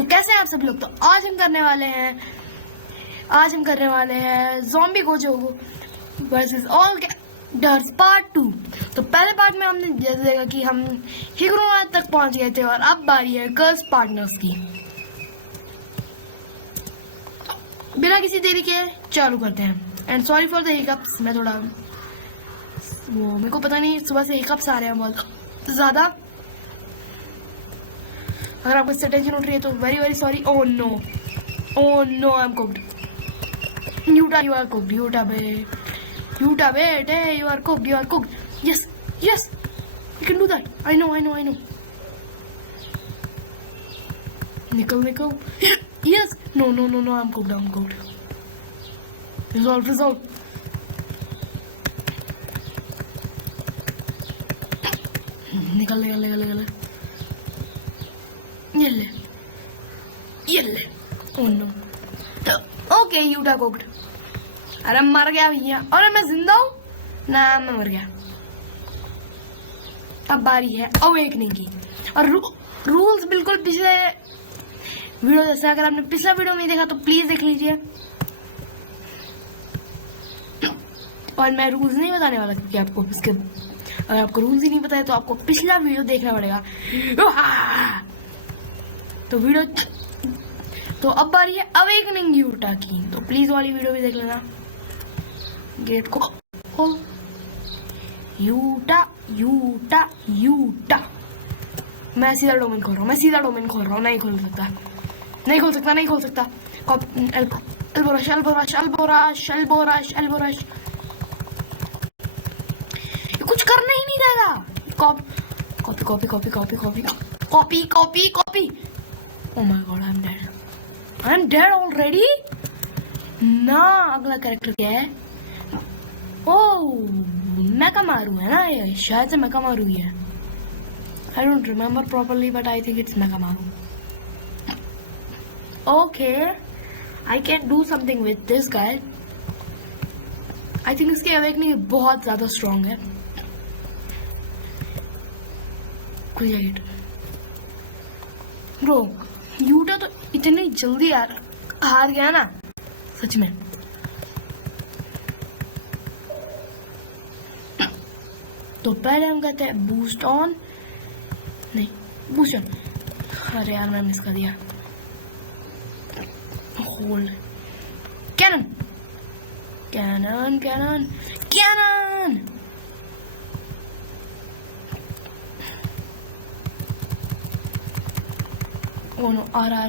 तो कैसे हैं आप सब लोग। तो आज हम करने वाले हैं zombie Gojo versus all characters part 2। तो पहले पार्ट में हमने जैसे देखा कि हम हिगुरुमा तक पहुंच गए थे और अब बारी है कर्स पार्टनर्स की। बिना किसी देरी के चालू करते हैं। And sorry for the hiccups, मैं थोड़ा वो मेरे को पता नहीं सुबह से हिकअप्स आ रहे हैं बहुत ज़्यादा। अगर आपको इससे टेंशन उठ रही है तो very very sorry. Oh no I am cooked. Yuta you are cooked. Yuta बेटे you are cooked. Yes you can do that. I know निकल yes no I am cooked. Resolve निकल ये ले oh no. Okay Yuta cooked. अरे मर गया भैया। अरे मैं जिंदा हूँ ना, मैं मर गया। अब बारी है अवेकनिंग की। और रूल्स बिल्कुल पिछले वीडियो जैसे, अगर आपने पिछला वीडियो नहीं देखा तो प्लीज देख लीजिए। और मैं रूल्स नहीं बताने वाला क्योंकि आपको इसके अगर आपको रूल्स ही नहीं पता है तो आपको पिछला वीडियो देखना पड़ेगा। तो अब बारी है अवेकनिंग यूटा की, तो प्लीज वाली वीडियो भी देख लेना। गेट को खोल। यूटा मैं सीधा डोमेन खोल रहा हूँ। नहीं खोल सकता। एल्बोरश कुछ करना ही नहीं देगा। Copy. Oh my god, I'm dead already? ना अगला कैरेक्टर क्या है? ओह मेकामारू है ना ये, शायद से मेकामारू ही है। I don't remember properly but I think it's Megamaru. Okay, I can do something with this guy. I think इसकी awakening बहुत ज़्यादा strong है। ब्रो यूटा तो इतनी जल्दी हार गया ना सच में। तो पहले हम कहते हैं बूस्ट ऑन, नहीं बूस्ट ऑन। अरे यार मैं मिस कर दिया। Hold cannon. Oh no, okay,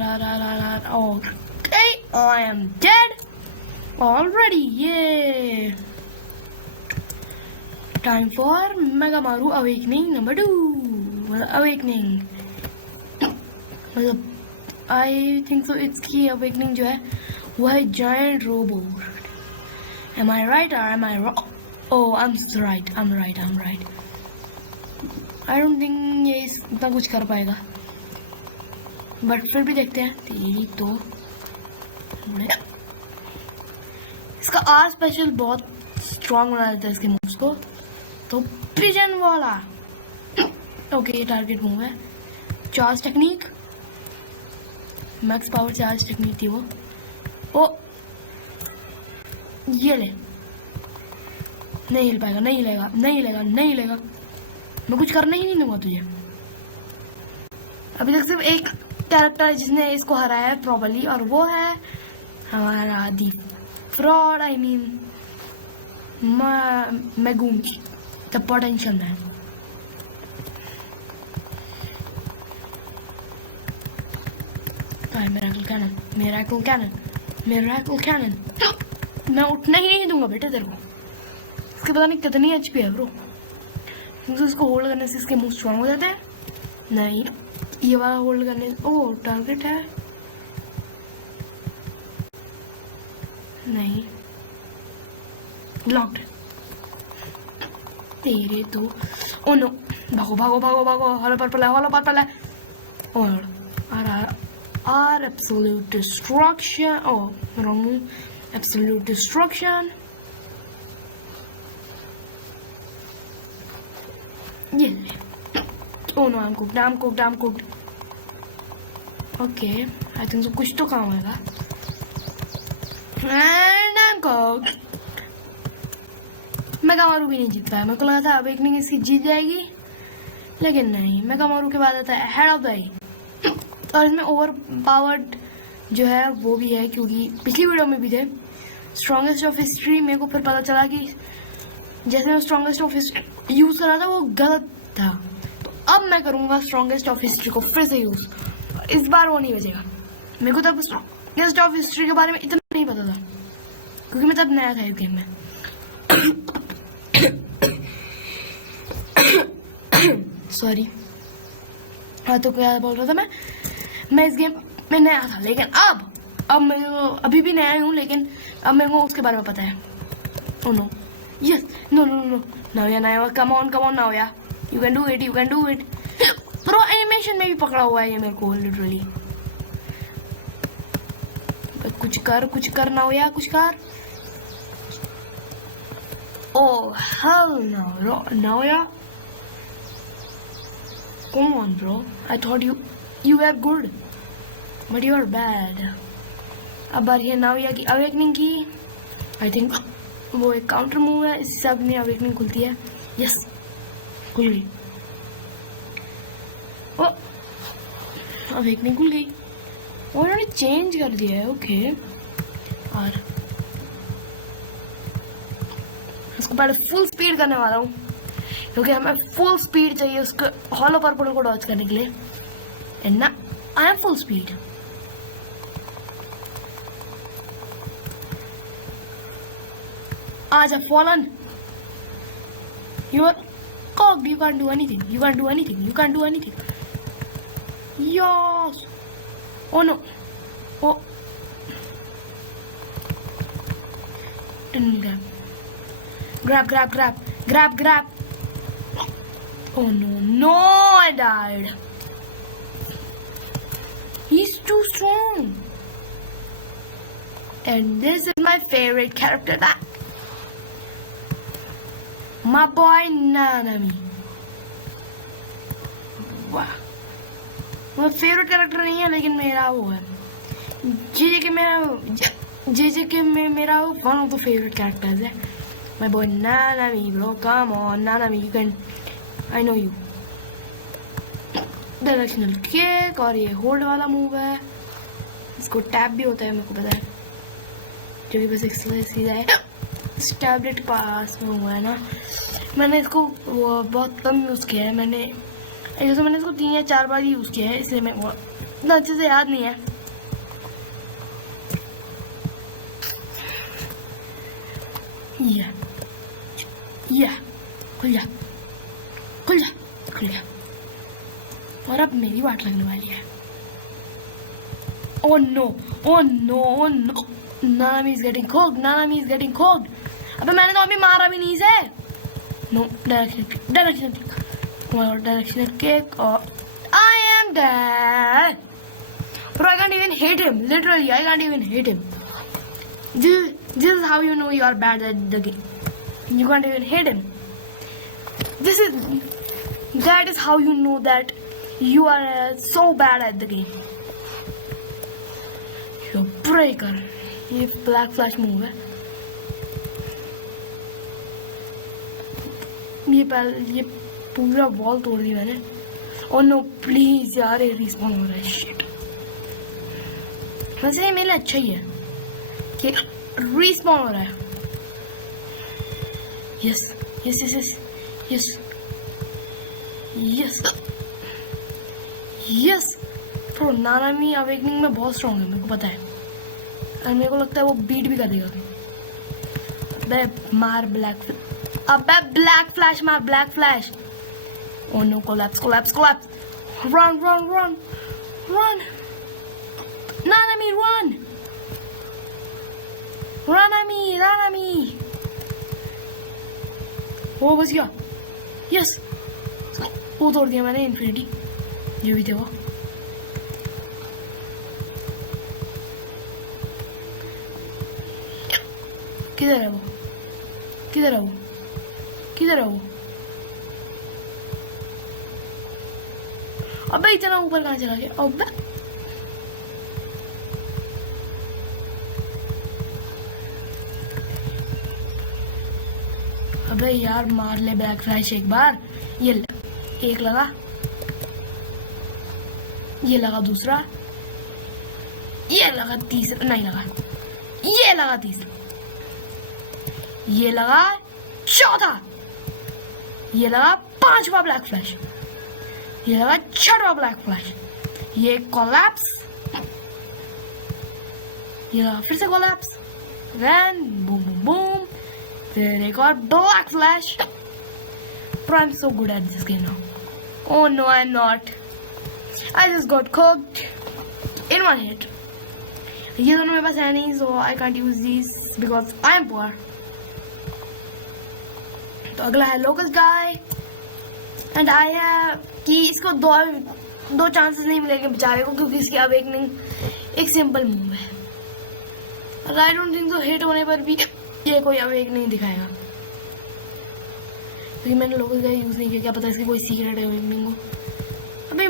I am dead already, yay! Time for Megamaru Awakening number 2. Awakening. मतलब I think so इसकी awakening जो है वो है giant robot. Am I right or am I wrong? Oh, I'm right. I don't think ये इतना कुछ कर पाएगा, बट फिर भी देखते हैं। तेरी तो इसका आर स्पेशल बहुत स्ट्रॉन्ग बना देता है इसके मूव्स को। तो पिजन वाला ओके ये टारगेट मूव है। Charge technique, max power charge technique थी वो। ओ ये ले, नहीं हिल पाएगा, नहीं लेगा। मैं कुछ करना ही नहीं दूंगा तुझे। अभी तक सिर्फ एक कैरेक्टर है जिसने इसको हराया है प्रॉपर्ली, और वो है हमारा the fraud, I mean Megumi the potential man. Miracle cannon. मैं उठना ही नहीं दूंगा बेटे तेरे को। इसके पता नहीं कितनी एचपी है ब्रो, क्योंकि उसको होल्ड करने से इसके मुंह स्ट्रॉन्ग हो जाते हैं। नहीं ये वाला होल्ड करने, ओ टारगेट है नहीं लॉक्ड तेरे तो। ओ नो भागो हॉलो पर्पल है। और R absolute destruction. Oh wrong, absolute destruction. ये Oh no, I'm cooked. Okay I think so कुछ तो काम आएगा। एंड मेगामारू भी नहीं जीत पाया। मेरे को लगा था अवेकनिंग इसकी जीत जाएगी, लेकिन नहीं। मेगामारू के बाद आता है हेड ऑफ द आई, और इसमें ओवर पावर्ड जो है वो भी है, क्योंकि पिछली वीडियो में भी थे स्ट्रॉन्गेस्ट ऑफ हिस्ट्री। मेरे को फिर पता चला कि जैसे मैं स्ट्रॉन्गेस्ट ऑफ हिस्ट्री यूज करा था वो गलत था, तो अब मैं करूंगा स्ट्रॉन्गेस्ट ऑफ हिस्ट्री को फिर से यूज। इस बार वो नहीं बचेगा। मेरे को तब स्ट्रॉन्गेस्ट ऑफ हिस्ट्री के बारे में इतना नहीं पता था, क्योंकि मैं तब नया था इस गेम में। सॉरी। हाँ, तो क्या बोल रहा था मैं इस गेम में नया था, लेकिन अब मेरे को अभी भी नया हूँ, लेकिन अब मेरे को उसके बारे में पता है। Oh no, yes, no no no, Naoya, come on Naoya, you can do it. Pro animation में भी पकड़ा हुआ है ये मेरे को लिटरली। कुछ कर नाओया, कुछ कर। Oh hell no, Naoya. Come on, bro. I thought you were good, but you are bad. अब बारी है नाओया की अवेकनिंग की। आई थिंक वो एक काउंटर मूव है, इससे अपनी अवेकनिंग खुलती है। यस, खुल गई। ओ, अवेकनिंग खुल गई। उन्होंने चेंज कर दिया है। ओके, और उसको पहले फुल स्पीड करने वाला हूँ, क्योंकि हमें फुल स्पीड चाहिए उसको हॉलो पर्पल को डॉच करने के लिए। एंड ना आई एम फुल स्पीड। आजा fallen, you are cooked, you can do anything. Yes, oh no, oh grab. Oh no, I died. He's too strong. And this is my favorite character, my boy Nanami. वाह, वो favourite character नहीं है, लेकिन मेरा वो है जे के में मेरा one of the favourite characters है। My boy Nanami, bro, come on, Nanami, you can, I know you. Directional kick, और ये होल्ड वाला मूव है, इसको टैप भी होता है, मेरे को पता है, जो कि बस सीधा है। इस टैबलेट पास में हुआ है ना, मैंने इसको वो बहुत कम यूज़ किया है। मैंने इसको 3 या 4 बार यूज़ किया है, इसलिए मेरे को इतना अच्छे से याद नहीं है। खुल जा। और अब मेरी बात लगने वाली है। Oh no, Nanami is getting cooked. अबे मैंने तो अभी मारा भी नहीं इसे। No, directional kick, or I am dead. Bro, I can't even hit him. Literally, I can't even hit him. This is how you know you are bad at the game. You can't even hit him. That is how you know that you are so bad at the game. You're breaker. ये black flash move है। ये पूरा wall तोड़ दी मैंने। और no please यार, ये respawn हो रहा है। शिट, वैसे ये मेरे लिए अच्छा ही है कि रिस्पॉन हो रहा है। यस। तो नानामी अवेकनिंग में बहुत स्ट्रॉन्ग है, मेरे को पता है, और मेरे को लगता है वो बीट भी कर देगा। मार black flash. Oh no, collapse. Run. Nanami, run. Nanami. वो बच गया। यस, वो तोड़ दिया मैंने, इन्फिनिटी जो भी थे वो। किधर है वो? अबे इतना ऊपर कहाँ चला गया? अबे अबे यार मार ले ब्लैक फ्लैश एक बार। ये एक लगा, ये लगा दूसरा, ये लगा तीसरा, नहीं लगा, ये लगा तीसरा, ये लगा चौथा, ये लगा पांचवा ब्लैक फ्लैश, ये लगा छठवा ब्लैक फ्लैश, ये कोलैप्स, ये लगा फिर से collapse, then boom boom boom, फिर एक और black flash. Bro, I'm so good at this game now. Oh no, I'm not. I just got cooked in one hit. ये दोनों मेरे पास है नहीं, so I can't use these because I am poor. तो अगला है लोकस गाय, एंड आई है कि इसको दो चांसेस नहीं मिलेंगे बेचारे को, क्योंकि इसकी अवेकनिंग एक सिंपल मूव है। और I don't think so hit होने पर भी ये कोई अवेक नहीं दिखाएगा, क्योंकि मैंने लोकस गाय यूज नहीं किया। क्या पता इसकी कोई सीक्रेट अवेकनिंग हो। अभी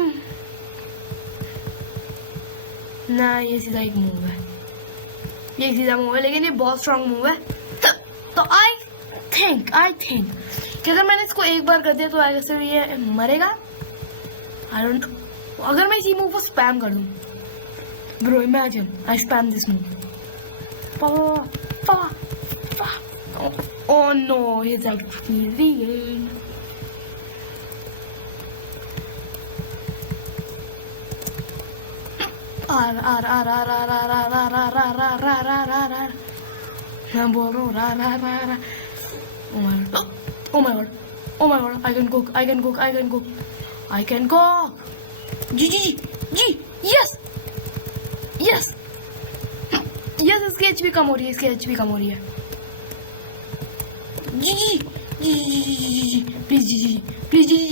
ना, ये सीधा एक मूव है, ये एक सीधा मूव है, लेकिन ये बहुत स्ट्रांग मूव है। तो आई थिंक कि अगर मैंने इसको एक बार कर दिया तो आई गेस ये मरेगा। आई डोंट, अगर मैं इसी मूव को स्पैम कर दूं, bro imagine I spam this move, oh no, he's actually real. I'm bored. Oh my god, I can cook. G, yes, इसकी HP कम हो रही है, जी, प्लीज जी,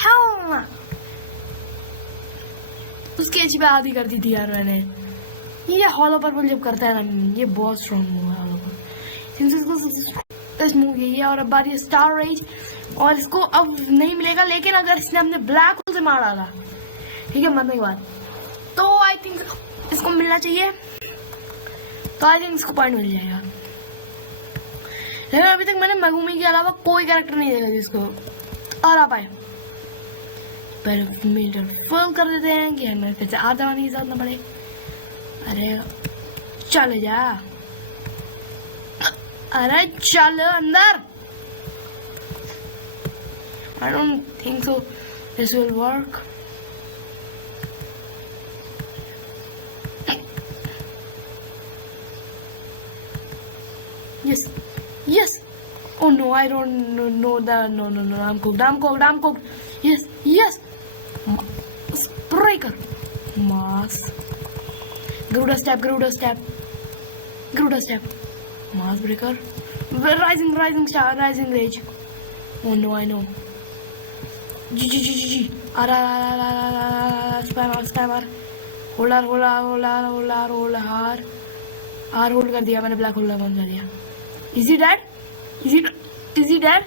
hell, उसकी HP आधी कर दी थी यार मैंने। ये हॉलो पर्पल जब करता है ना, ये बहुत स्ट्रॉन्ग मूव है हॉलो पर्पल। इस मूव यही है, और अब बारी स्टार रेज, और इसको अब नहीं मिलेगा, लेकिन अगर इसने अपने ब्लैक होल से मार डाला, ठीक है, मरने के बाद, तो आई थिंक इसको मिलना चाहिए, तो आई थिंक इसको पॉइंट मिल जाएगा। लेकिन अभी तक मैंने मगुमी के अलावा कोई कैरेक्टर नहीं देखा जिसको आ पाए। पर मीटर फुल कर देते हैं कि हमें फिर से आधा नहीं ज्यादा पड़े। अरे चल जा, अरे चल अंदर। I don't think so this will work. Yes. Oh no, I don't know that. No. I'm cooked. Yes. Breaker. Mass. Garuda step. Mass breaker. Rising star. Rising rage. Oh no, I know. G. Spammer. Hold hard. R hold कर दिया मैंने, black holder बंद कर दिया। Is he dead? He is dead!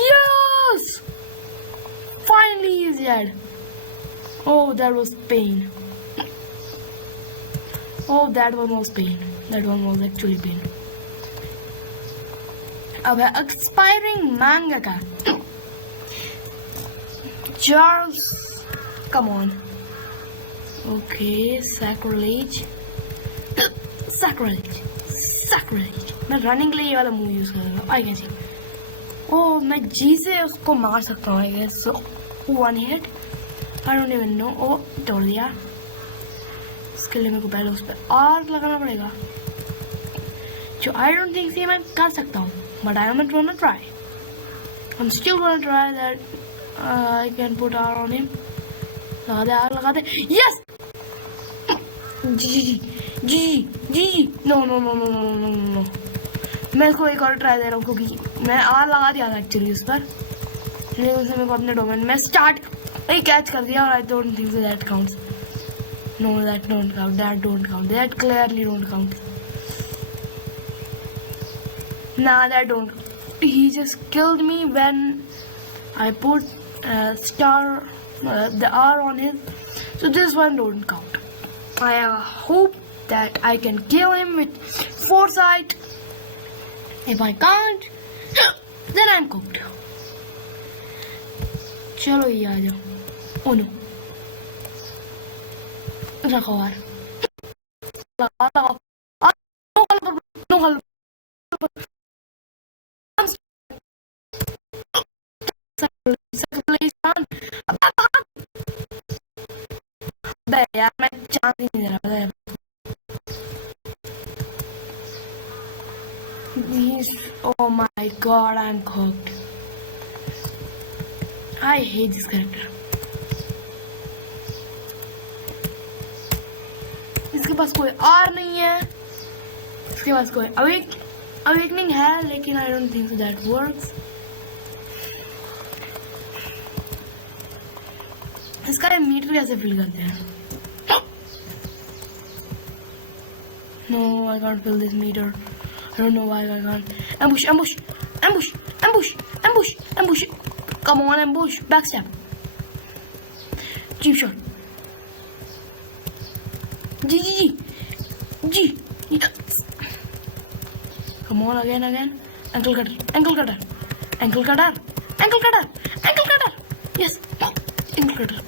Yes! Finally he is dead. Oh, that was pain. That one was actually pain. अब है expiring manga का Charles, come on. Okay, sacrilege. मैं रनिंग के लिए ये वाला मूव यूज करूँगा। आई कैन सी, ओह मैं जी से उसको मार सकता हूँ। I guess so, one hit, I don't even know. Oh तोड़ दिया। इसके लिए मेरे को पहले उस पर आर लगाना पड़ेगा, जो आई डोंट थिंक ये मैं कर सकता हूँ, but I am gonna try. I am still gonna try that I can put R on him. लगा दे। यस, जी। नो। मैं इसको एक और ट्राई दे रहा हूँ, क्योंकि मैं आर लगा दिया था एक्चुअली उस पर, लेकिन उसने मेरे को अपने डोमेन में स्टार्ट कैच कर दिया। और I don't think so that counts. No, that don't count, that clearly don't count. That don't. He just killed me when I put the R on him, so this one don't count. I hope that I can kill him with foresight. If I can't, then I'm cooked. चलो ये आ जाओ. Oh no. रखो यार. लगाओ. No help. यार मैं chance ही नहीं दे रहा है. Oh my god, I'm cooked. I hate this character. इसके पास कोई आर नहीं है. इसके पास कोई awakening है, लेकिन I don't think so that works. इसका मीटर कैसे फिल करते हैं? No, I can't fill this meter. I don't know why I can't. Ambush, ambush, ambush, ambush, ambush, ambush. Come on, ambush. Backstab. Cheap shot. G. Yes. Come on, again. Ankle cutter. Yes. Ankle cutter.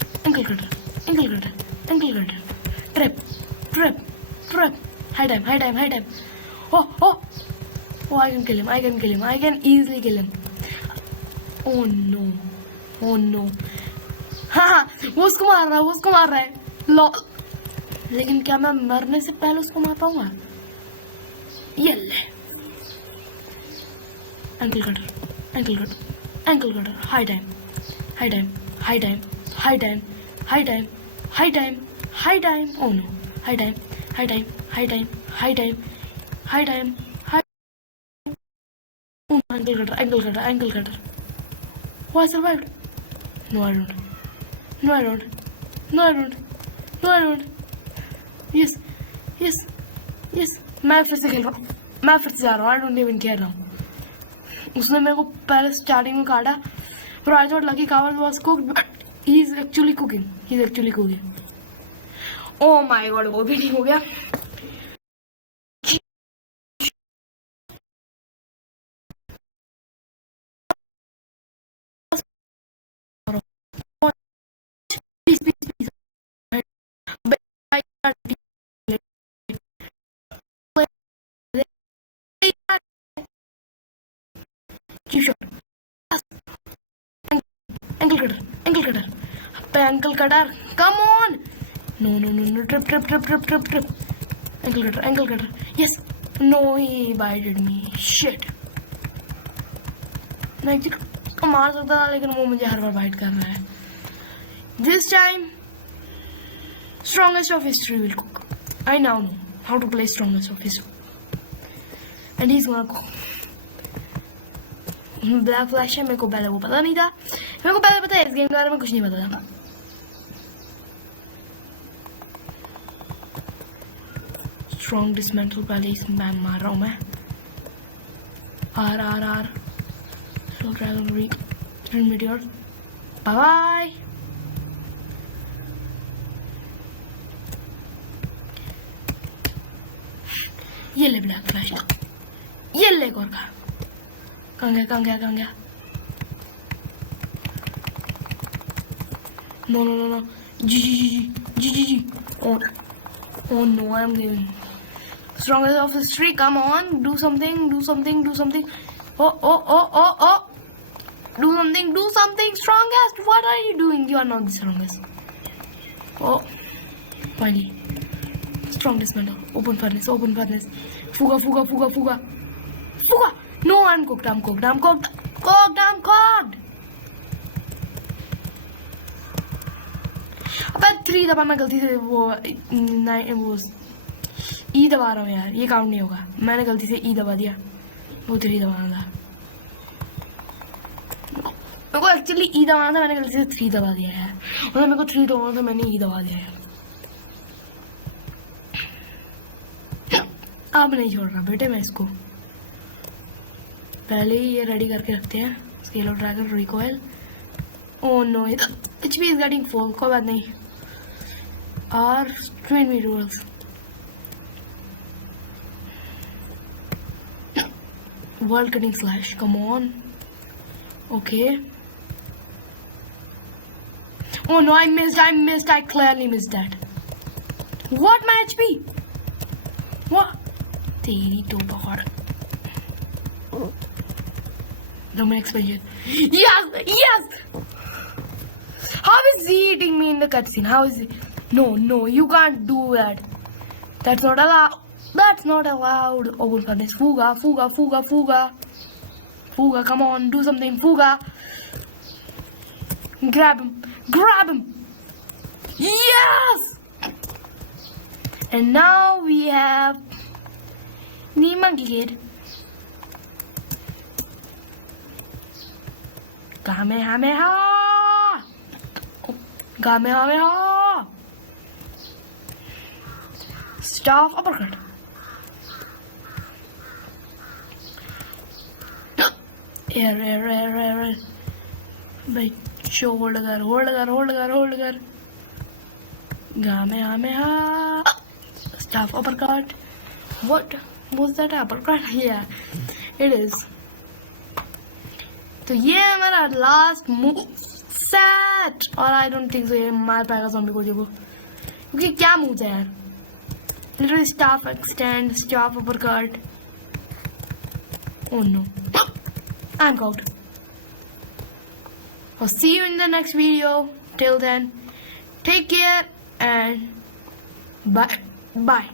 Trap. High time. Oh, I can kill him. I can easily kill him. Oh no. हाँ, वो उसको मार रहा है. लेकिन क्या मैं मरने से पहले उसको मार पाऊंगा? ये ले. Ankle cutter. High time. Oh no. High time. Oh, ankle cutter. Oh, I survived. No, I don't. Yes. मैं फिर से खेल रहा हूँ. मैं फिर से जा रहा हूँ. I don't even care now. उसने मेरे को पहले स्टार्टिंग में काटा. But I thought Lucky Cow was cooked, but he's actually cooking. Oh my god, वो भी नहीं हो गया. Ankle cutter. Come on. No. Trip. Ankle cutter. Yes. No, he bited me. Shit. मैं एक्चुअली मार सकता था, लेकिन वो मुझे हर बार बाइट कर रहा है. This time, strongest of history will cook. I now know how to play strongest of history. And he's gonna cook. Black flash है. मेरे को पहले वो पता नहीं था. मेरे को पहले पता है, इस गेम के बारे में कुछ नहीं पता था. स्ट्रॉन्ग डिसमेंटल पहले इस मैम मार रहा हूँ मैं. R slow dragon reek meteor. Bye. ये ले ब्लैक फ्लैश. ये ले और का. कहाँ गया? No. G. Oh no, I'm leaving. Strongest of history, come on, do something. Oh. Do something, strongest. What are you doing? You are not the strongest. Oh, finally. Strongest metal. Open furnace. Fuga. No, I'm cooked. अब 3 दबा मैं गलती से वो ई दबा रहा हूँ यार. ये काउंट नहीं होगा. मैंने गलती से ई दबा दिया. वो 3 दबाना था. मेरे को एक्चुअली ई दबाना था. मैंने गलती से 3 दबा दिया यार. मतलब मेरे को 3 दबाना था, मैंने ई दबा दिया यार. अब नहीं छोड़ रहा बेटे मैं इसको. पहले ही ये रेडी करके रखते हैं. Scale of dragon recoil. Oh no, HP is getting full. कोई बात नहीं. और twin meteors. World cutting slash. Come on. Okay. Oh no, I missed. I clearly missed that. What, my HP? What? तेरी तो पकड़. Dominic Spellion. Yes! How is he eating me in the cutscene? How is he? No, you can't do that. That's not allowed. Open for this. Fuga. Fuga, come on, do something. Fuga. Grab him. Yes! And now we have the monkey kid. Kamehameha! Staff uppercut. Air. बच्चो hold कर. Kamehameha. Staff uppercut. What was that uppercut? Yeah, it is. तो ये हमारा last move set. और I don't think सो ये मार पाएगा zombie को. देखो क्योंकि क्या मूव है यार. Literally staff extend, staff uppercut. Oh no, I'm out. I'll see you in the next video. Till then, take care and bye.